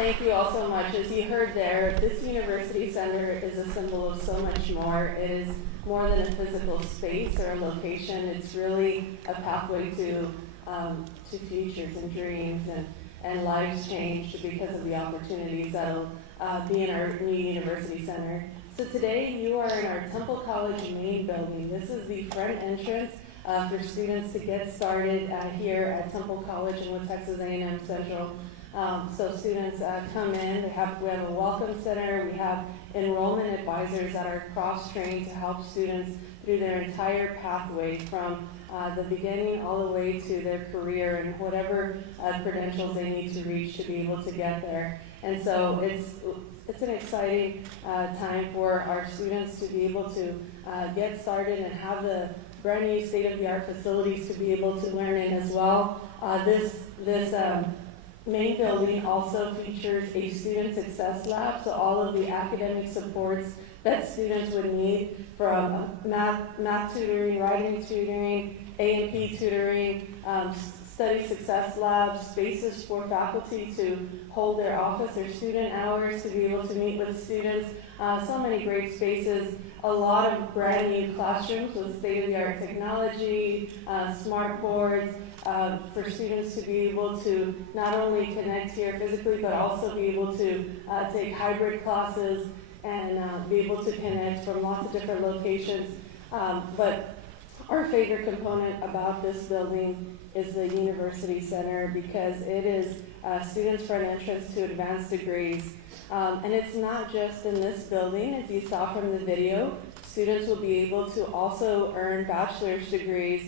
Thank you all so much. As you heard there, this University Center is a symbol of so much more. It is more than a physical space or a location. It's really a pathway to futures and dreams and lives changed because of the opportunities that will be in our new University Center. So today you are in our Temple College main building. This is the front entrance for students to get started here at Temple College and with Texas A&M Central. So students come in, we have a welcome center, we have enrollment advisors that are cross-trained to help students through their entire pathway from the beginning all the way to their career and whatever credentials they need to reach to be able to get there. And so it's an exciting time for our students to be able to get started and have the brand new state-of-the-art facilities to be able to learn in as well. This main building also features a student success lab, so all of the academic supports that students would need from math tutoring, writing tutoring, A&P tutoring, study success labs, spaces for faculty to hold their office or student hours to be able to meet with students, so many great spaces, a lot of brand new classrooms with state-of-the-art technology, smart boards, for students to be able to not only connect here physically, but also be able to take hybrid classes and be able to connect from lots of different locations. But our favorite component about this building is the University Center because it is students' front entrance to advanced degrees. And it's not just in this building, as you saw from the video. Students will be able to also earn bachelor's degrees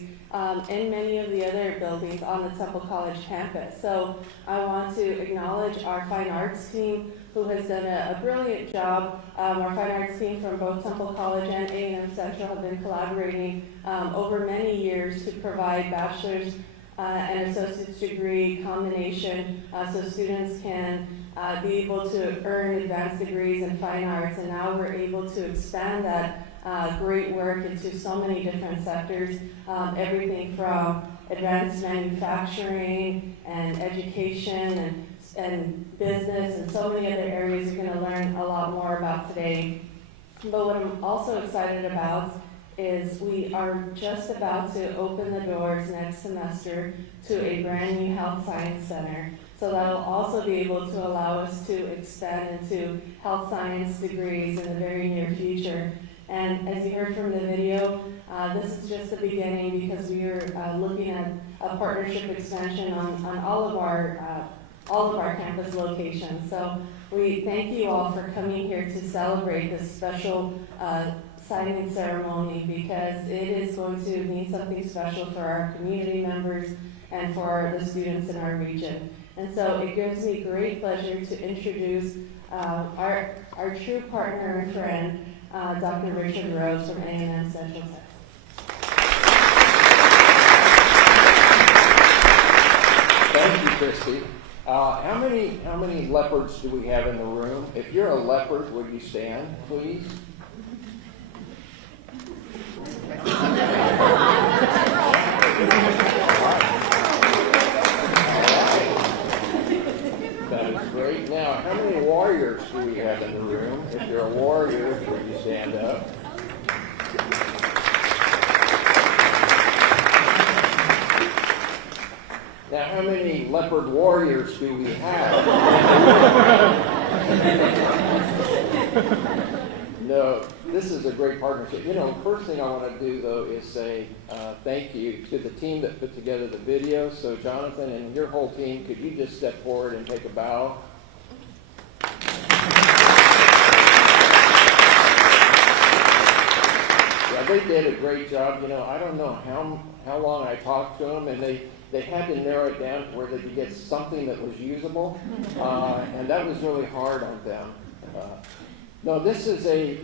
in many of the other buildings on the Temple College campus. So I want to acknowledge our fine arts team who has done a brilliant job. Our fine arts team from both Temple College and A&M Central have been collaborating over many years to provide bachelor's and associate's degree combination so students can be able to earn advanced degrees in fine arts, and now we're able to expand that great work into so many different sectors, everything from advanced manufacturing and education and business and so many other areas you're going to learn a lot more about today. But what I'm also excited about is we are just about to open the doors next semester to a brand new health science center. So that'll also be able to allow us to expand into health science degrees in the very near future. And as you heard from the video, this is just the beginning because we are looking at a partnership expansion on all of our campus locations. So we thank you all for coming here to celebrate this special signing ceremony because it is going to mean something special for our community members and for the students in our region. And so it gives me great pleasure to introduce our true partner and friend, Dr. Richard Rose from A&M Central Texas. Thank you, Christy. How many leopards do we have in the room? If you're a leopard, would you stand, please? That is great. Now, how many warriors do we have in the room? If you're a warrior, would you stand up? Now, how many leopard warriors do we have? No, this is a great partnership. You know, first thing I want to do, though, is say thank you to the team that put together the video. So, Jonathan and your whole team, could you just step forward and take a bow? Yeah, they did a great job. You know, I don't know how long I talked to them, and they had to narrow it down to where they could get something that was usable, and that was really hard on them. No, this is I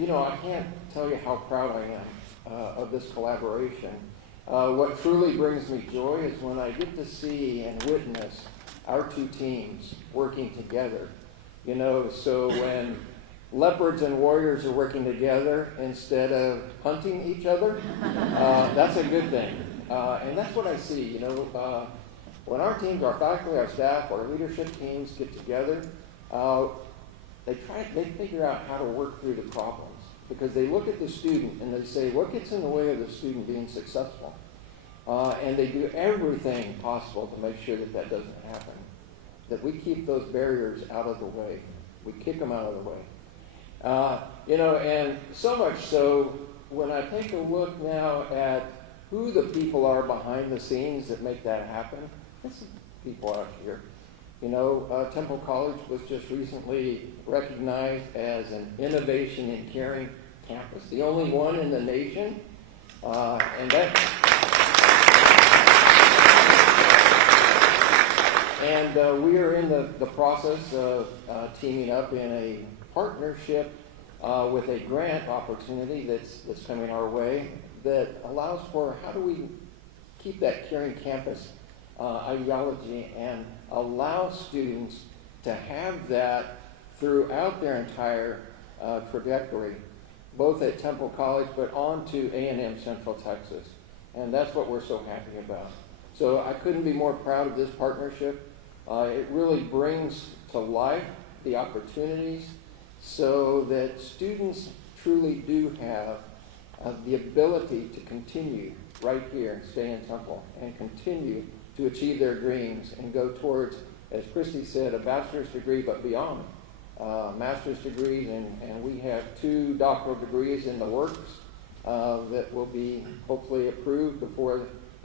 can't tell you how proud I am of this collaboration. What truly brings me joy is when I get to see and witness our two teams working together. You know, so when leopards and warriors are working together instead of hunting each other, that's a good thing. And that's what I see, you know, when our teams, our faculty, our staff, our leadership teams get together, they figure out how to work through the problems, because they look at the student and they say, what gets in the way of the student being successful? And they do everything possible to make sure that that doesn't happen, that we keep those barriers out of the way. We kick them out of the way. And so much so, when I take a look now at who the people are behind the scenes that make that happen, it's people out here. Temple College was just recently recognized as an innovation in caring campus, the only one in the nation, and we are in the process of teaming up in a partnership with a grant opportunity that's coming our way that allows for how do we keep that caring campus ideology and allow students to have that throughout their entire trajectory, both at Temple College but on to A&M-Central Texas. And that's what we're so happy about. So I couldn't be more proud of this partnership. It really brings to life the opportunities so that students truly do have the ability to continue right here, stay in Temple, and continue to achieve their dreams and go towards, as Christy said, a bachelor's degree, but beyond. Master's degrees, and we have 2 doctoral degrees in the works that will be hopefully approved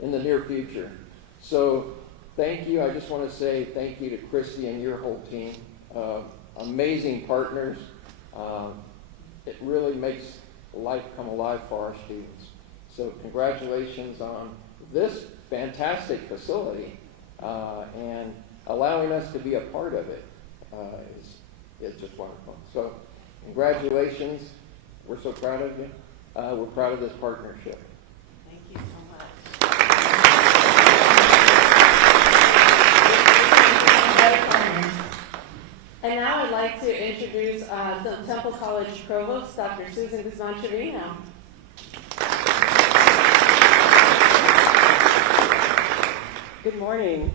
in the near future. So thank you. I just want to say thank you to Christy and your whole team. Amazing partners. It really makes life come alive for our students. So congratulations on this fantastic facility, and allowing us to be a part of it is just wonderful. So congratulations. We're so proud of you. We're proud of this partnership. Thank you so much. And now I'd like to introduce the Temple College Provost, Dr. Susan Guzman-Trevino. Good morning.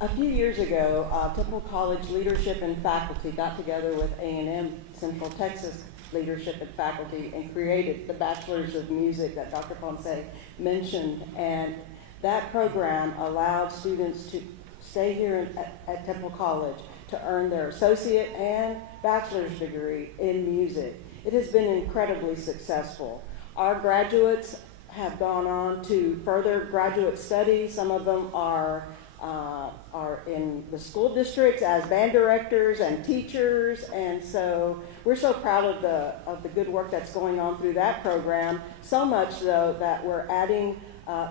A few years ago, Temple College leadership and faculty got together with A&M-Central Texas leadership and faculty and created the Bachelor's of Music that Dr. Ponce mentioned. And that program allowed students to stay here at Temple College to earn their associate and bachelor's degree in music. It has been incredibly successful. Our graduates have gone on to further graduate studies. Some of them are in the school districts as band directors and teachers, and so we're so proud of the good work that's going on through that program, so much though that we're adding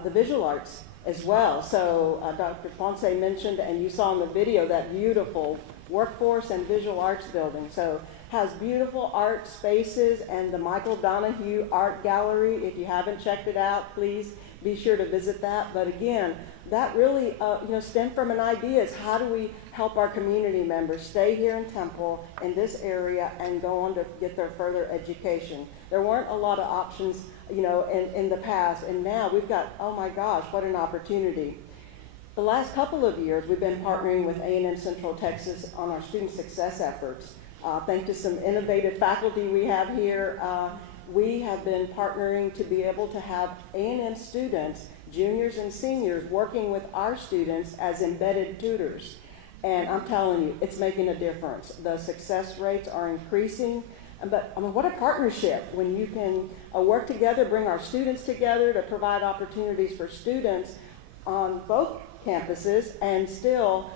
the visual arts as well. So Dr. Ponce mentioned, and you saw in the video, that beautiful workforce and visual arts building. So has beautiful art spaces, and the Michael Donahue Art Gallery. If you haven't checked it out, please be sure to visit that. But again, that really stemmed from an idea: is how do we help our community members stay here in Temple in this area and go on to get their further education. There weren't a lot of options, in the past, and now we've got, oh my gosh, what an opportunity. The last couple of years, we've been partnering with A&M-Central Texas on our student success efforts. Thanks to some innovative faculty we have here, we have been partnering to be able to have A&M students, juniors and seniors, working with our students as embedded tutors. And I'm telling you, it's making a difference. The success rates are increasing. But what a partnership when you can work together, bring our students together to provide opportunities for students on both campuses, and still,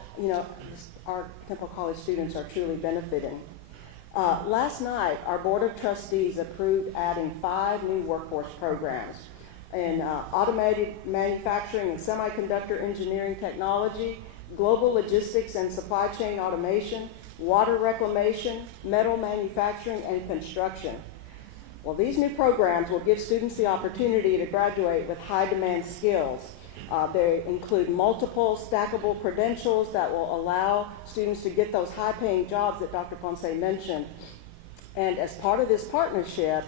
our Temple College students are truly benefiting. Last night, our Board of Trustees approved adding 5 new workforce programs in automated manufacturing and semiconductor engineering technology, global logistics and supply chain automation, water reclamation, metal manufacturing, and construction. Well, these new programs will give students the opportunity to graduate with high-demand skills. They include multiple stackable credentials that will allow students to get those high-paying jobs that Dr. Ponce mentioned. And as part of this partnership,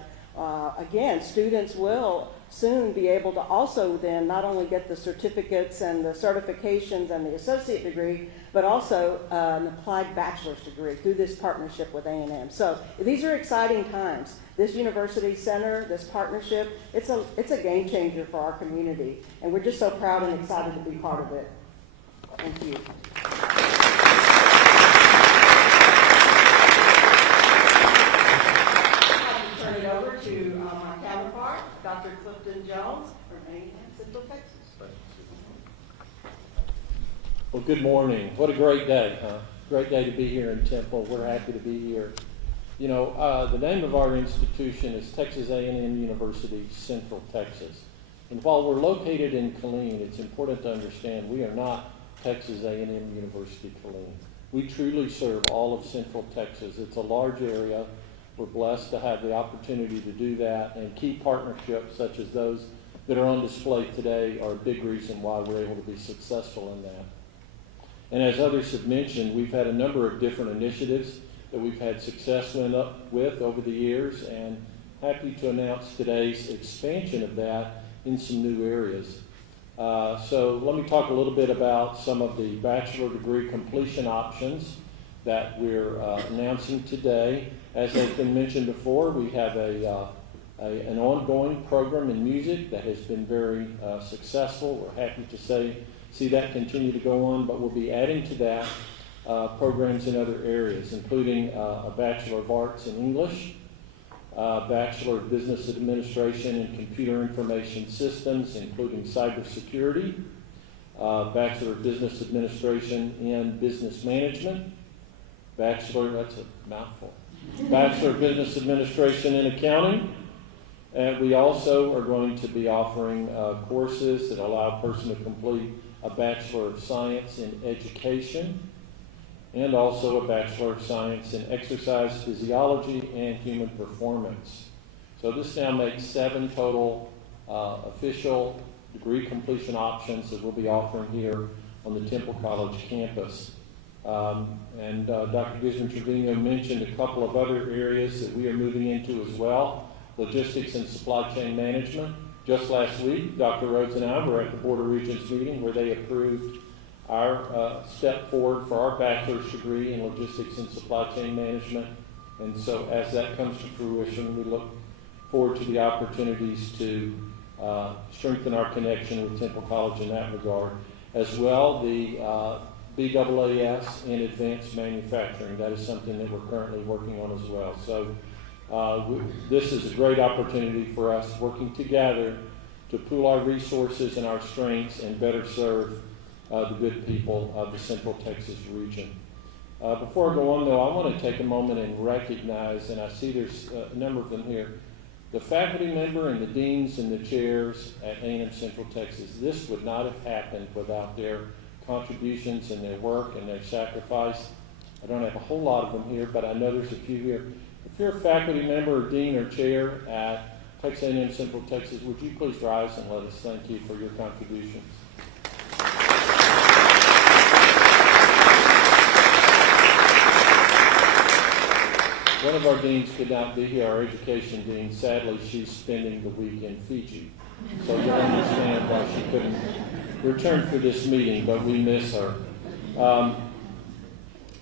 again, students will soon be able to also then not only get the certificates and the certifications and the associate degree, but also an applied bachelor's degree through this partnership with A&M. So these are exciting times. This university center, this partnership, it's a game changer for our community, and we're just so proud and excited to be part of it. Thank you. Turn it over to my counterpart, Dr. Clifton Jones from A&M Central Texas. Well, good morning. What a great day, huh? Great day to be here in Temple. We're happy to be here. You know, the name of our institution is Texas A&M University, Central Texas. And while we're located in Killeen, it's important to understand we are not Texas A&M University Killeen. We truly serve all of Central Texas. It's a large area. We're blessed to have the opportunity to do that, and key partnerships such as those that are on display today are a big reason why we're able to be successful in that. And as others have mentioned, we've had a number of different initiatives that we've had success with over the years, and happy to announce today's expansion of that in some new areas. So let me talk a little bit about some of the bachelor degree completion options that we're announcing today. As has been mentioned before, we have an ongoing program in music that has been very successful. We're happy to see that continue to go on, but we'll be adding to that programs in other areas, including a Bachelor of Arts in English, Bachelor of Business Administration and Computer Information Systems, including cybersecurity, Bachelor of Business Administration in Business Management, Bachelor, that's a mouthful, Bachelor of Business Administration in Accounting, and we also are going to be offering courses that allow a person to complete a Bachelor of Science in Education, and also a Bachelor of Science in Exercise Physiology and Human Performance. So this now makes 7 total official degree completion options that we'll be offering here on the Temple College campus. And Dr. Guzman-Trevino mentioned a couple of other areas that we are moving into as well: logistics and supply chain management. Just last week, Dr. Rhodes and I were at the Board of Regents meeting where they approved our step forward for our bachelor's degree in logistics and supply chain management. And so as that comes to fruition, we look forward to the opportunities to strengthen our connection with Temple College in that regard. As well, the BAAS in advanced manufacturing. That is something that we're currently working on as well. So this is a great opportunity for us working together to pool our resources and our strengths and better serve the good people of the Central Texas region. Before I go on, though, I want to take a moment and recognize, and I see there's a number of them here, the faculty member and the deans and the chairs at A&M Central Texas. This would not have happened without their contributions and their work and their sacrifice. I don't have a whole lot of them here, but I know there's a few here. If you're a faculty member or dean or chair at Texas A&M Central Texas, would you please rise and let us thank you for your contributions. One of our deans could not be here, our education dean. Sadly, she's spending the week in Fiji. So you'll understand why she couldn't return for this meeting, but we miss her.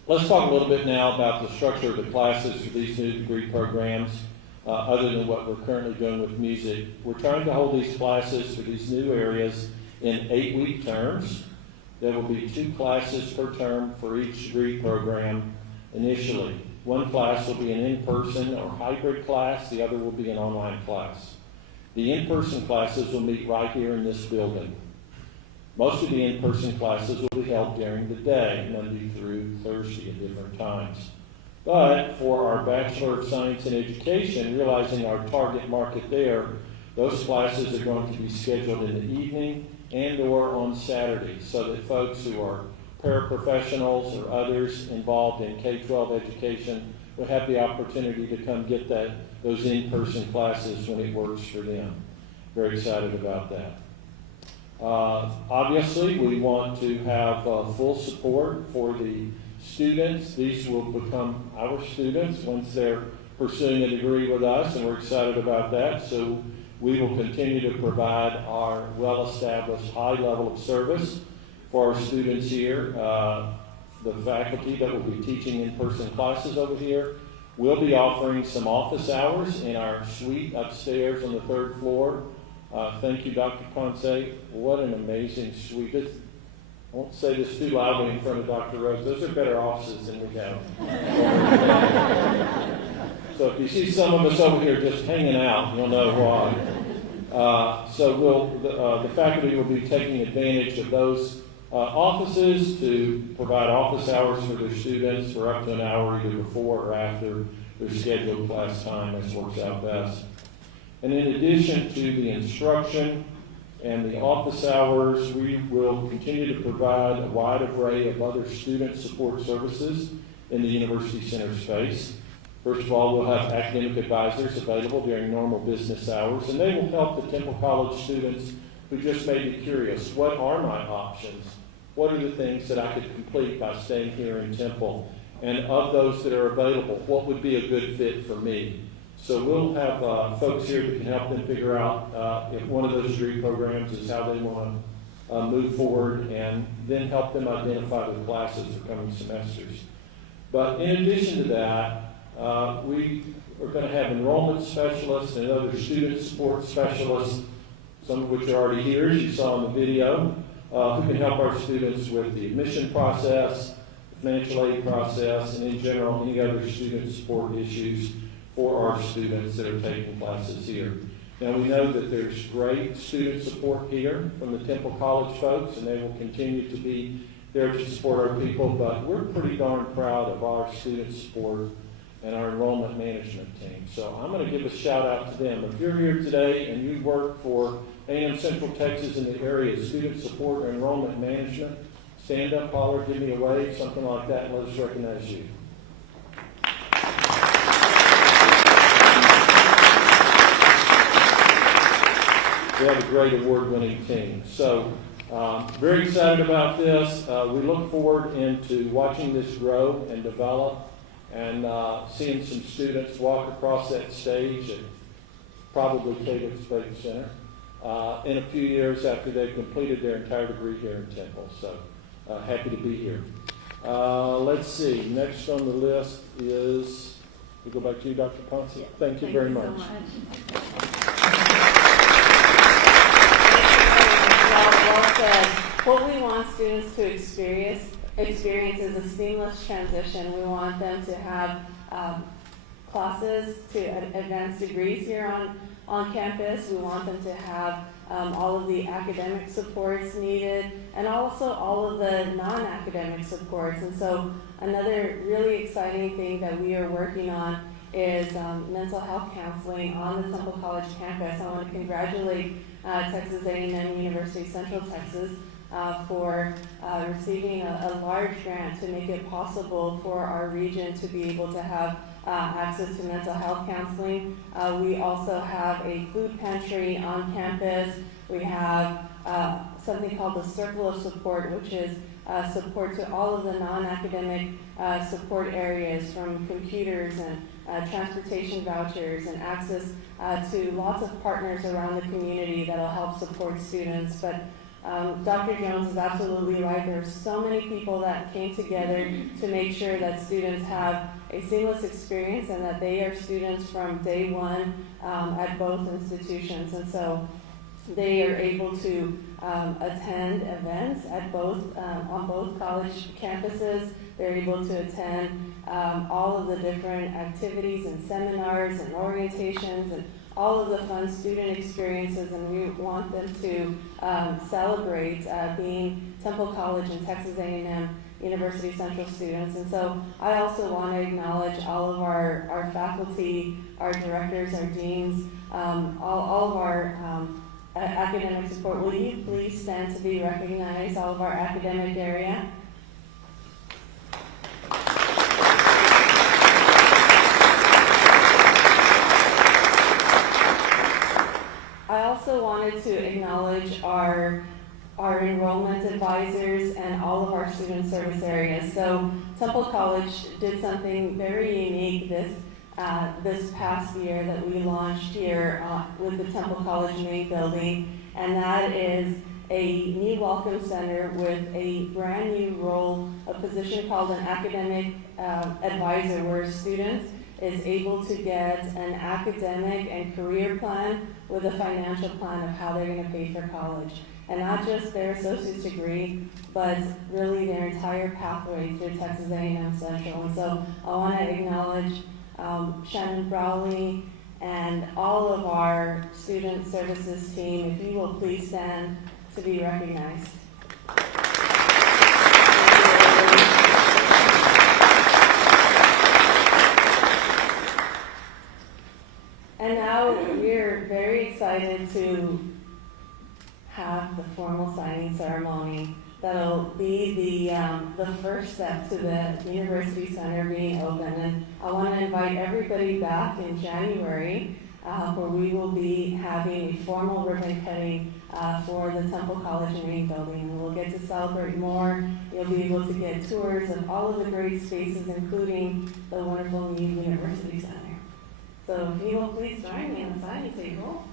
Let's talk a little bit now about the structure of the classes for these new degree programs, other than what we're currently doing with music. We're trying to hold these classes for these new areas in 8-week terms. There will be 2 classes per term for each degree program initially. One class will be an in-person or hybrid class. The other will be an online class. The in-person classes will meet right here in this building. Most of the in-person classes will be held during the day, Monday through Thursday at different times. But for our Bachelor of Science in Education, realizing our target market there, those classes are going to be scheduled in the evening and or on Saturdays, so that folks who are paraprofessionals or others involved in K-12 education will have the opportunity to come get those in-person classes when it works for them. Very excited about that. Obviously, we want to have full support for the students. These will become our students once they're pursuing a degree with us, and we're excited about that. So we will continue to provide our well-established high level of service for our students here. The faculty that will be teaching in-person classes over here will be offering some office hours in our suite upstairs on the 3rd floor. Thank you, Dr. Ponce. What an amazing suite. I won't say this too loudly in front of Dr. Rose. Those are better offices than we have. So if you see some of us over here just hanging out, you'll know why. So the faculty will be taking advantage of those offices to provide office hours for their students for up to an hour either before or after their scheduled class time, as works out best. And in addition to the instruction and the office hours, we will continue to provide a wide array of other student support services in the University Center space. First of all, we'll have academic advisors available during normal business hours, and they will help the Temple College students who just may be curious, what are my options? What are the things that I could complete by staying here in Temple? And of those that are available, what would be a good fit for me? So we'll have folks here that can help them figure out if one of those degree programs is how they want to move forward, and then help them identify the classes for coming semesters. But in addition to that, we are going to have enrollment specialists and other student support specialists, some of which are already here, as you saw in the video, who can help our students with the admission process, the financial aid process, and in general, any other student support issues for our students that are taking classes here. Now, we know that there's great student support here from the Temple College folks, and they will continue to be there to support our people, but we're pretty darn proud of our student support and our enrollment management team. So I'm going to give a shout out to them. If you're here today and you work for A&M-Central Texas in the area of student support or enrollment management, stand up, holler, give me a wave, something like that, and let us recognize you. We have a great award-winning team. So very excited about this. We look forward into watching this grow and develop, and seeing some students walk across that stage at probably KXXV Center in a few years after they've completed their entire degree here in Temple. So happy to be here. Let's see. Next on the list is, we go back to you, Dr. Ponce. Thank you very much. Well said. What we want students to experience is a seamless transition. We want them to have classes to advanced degrees here on campus. We want them to have all of the academic supports needed, and also all of the non-academic supports. And so another really exciting thing that we are working on is mental health counseling on the Temple College campus. I want to congratulate Texas A&M University Central Texas for receiving a large grant to make it possible for our region to be able to have access to mental health counseling. We also have a food pantry on campus. We have something called the Circle of Support, which is support to all of the non-academic support areas, from computers and transportation vouchers and access to lots of partners around the community that will help support students. But Dr. Jones is absolutely right. There are so many people that came together to make sure that students have a seamless experience and that they are students from day one at both institutions. And so they are able to attend events at on both college campuses. They're able to attend all of the different activities and seminars and orientations and all of the fun student experiences, and we want them to celebrate being Temple College and Texas A&M University Central students. And so I also want to acknowledge all of our faculty, our directors, our deans, all of our academic support. Will you please stand to be recognized, all of our academic area? I also wanted to acknowledge our enrollment advisors and all of our student service areas. So Temple College did something very unique this this past year that we launched here with the Temple College main building, and that is a new welcome center with a brand new role, a position called an academic advisor, where students is able to get an academic and career plan with a financial plan of how they're going to pay for college. And not just their associate's degree, but really their entire pathway through Texas A&M Central. And so I want to acknowledge Shannon Browley and all of our student services team. If you will please stand to be recognized. And now we're very excited to have the formal signing ceremony. That'll be the first step to the University Center being open. And I want to invite everybody back in January, where we will be having a formal ribbon cutting for the Temple College main building. And we'll get to celebrate more. You'll be able to get tours of all of the great spaces, including the wonderful new University Center. So if you will please join me on the signing table.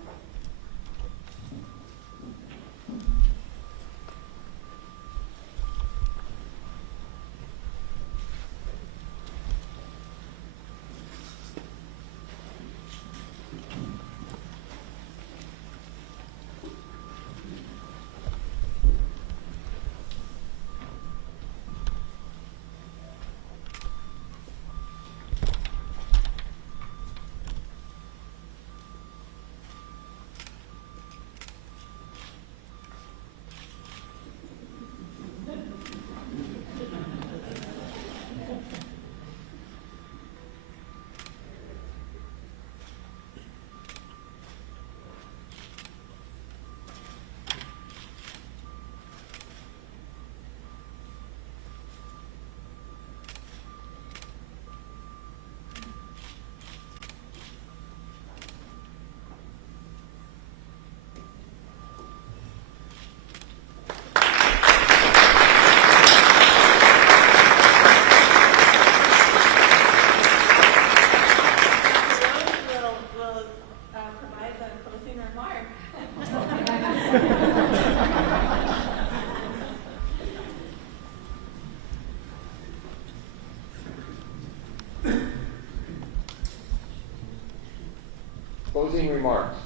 Closing remarks.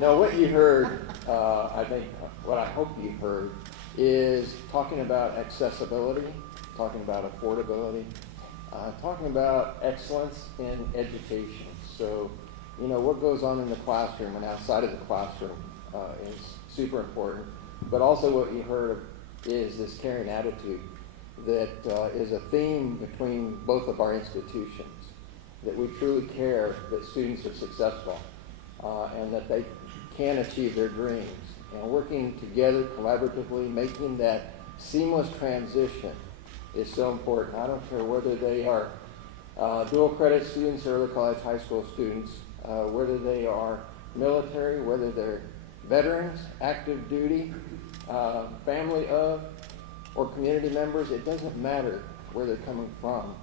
Now, what you heard, I think, what I hope you heard, is talking about accessibility, talking about affordability, talking about excellence in education. So, you know, what goes on in the classroom and outside of the classroom is super important. But also what you heard is this caring attitude that is a theme between both of our institutions, that we truly care that students are successful and that they can achieve their dreams. And working together collaboratively, making that seamless transition is so important. I don't care whether they are dual credit students, early college, high school students, whether they are military, whether they're veterans, active duty, family of, or community members. It doesn't matter where they're coming from.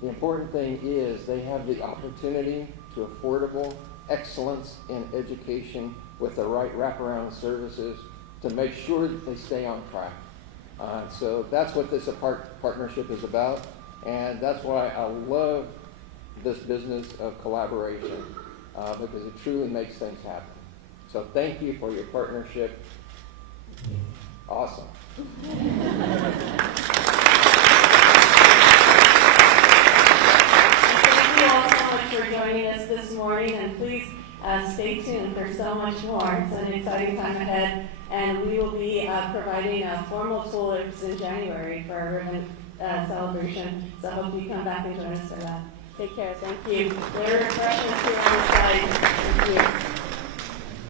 The important thing is they have the opportunity to affordable excellence in education with the right wraparound services to make sure that they stay on track. So that's what this partnership is about, and that's why I love this business of collaboration, because it truly makes things happen. So thank you for your partnership. Awesome. Thank you all so much for joining us this morning, and please stay tuned for so much more. It's an exciting time ahead, and we will be providing formal tours in January for our ribbon celebration. So I hope you come back and join us for that. Take care. Thank you. There are refreshments here on the side. Thank you.